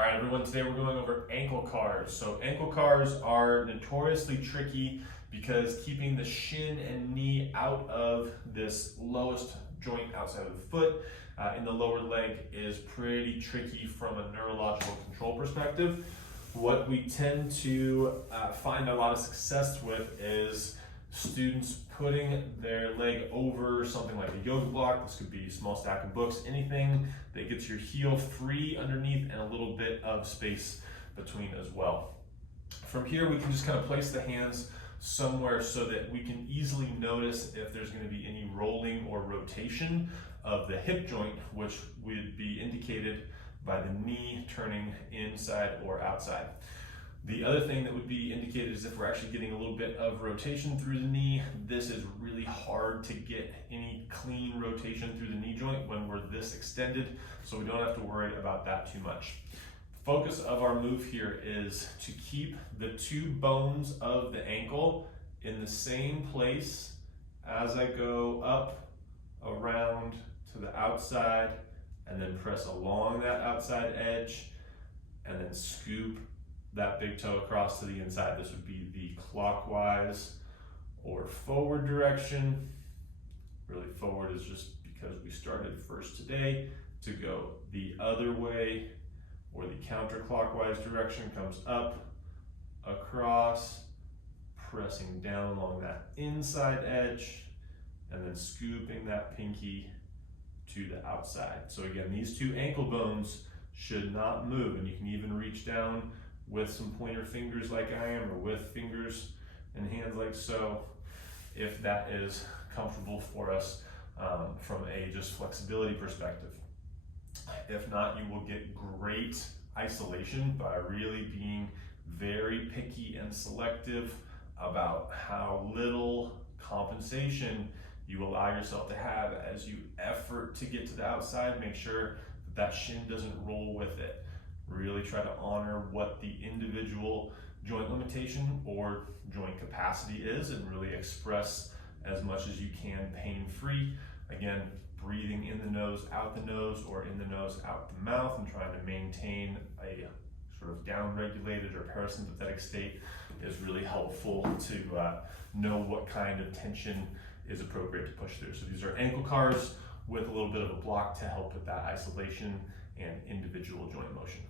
All right, everyone, today we're going over ankle cars. So ankle cars are notoriously tricky because keeping the shin and knee out of this lowest joint outside of the foot in the lower leg is pretty tricky from a neurological control perspective. What we tend to find a lot of success with is students putting their leg over something like a yoga block. This could be a small stack of books, anything that gets your heel free underneath and a little bit of space between as well. From here, we can just kind of place the hands somewhere so that we can easily notice if there's going to be any rolling or rotation of the hip joint, which would be indicated by the knee turning inside or outside. The other thing that would be indicated is if we're actually getting a little bit of rotation through the knee. This is really hard to get any clean rotation through the knee joint when we're this extended, so we don't have to worry about that too much. Focus of our move here is to keep the two bones of the ankle in the same place as I go up, around to the outside, and then press along that outside edge, and then scoop that big toe across to the inside. This would be the clockwise or forward direction. Really, forward is just because we started first today. To go the other way or the counterclockwise direction comes up, across, pressing down along that inside edge, and then scooping that pinky to the outside. So again, these two ankle bones should not move, and you can even reach down with some pointer fingers like I am, or with fingers and hands like so, if that is comfortable for us from a just flexibility perspective. If not, you will get great isolation by really being very picky and selective about how little compensation you allow yourself to have as you effort to get to the outside. Make sure that that shin doesn't roll with it. Really try to honor what the individual joint limitation or joint capacity is and really express as much as you can pain-free. Again, breathing in the nose, out the nose, or in the nose, out the mouth, and trying to maintain a sort of down-regulated or parasympathetic state is really helpful to know what kind of tension is appropriate to push through. So these are ankle cars with a little bit of a block to help with that isolation and individual joint motion.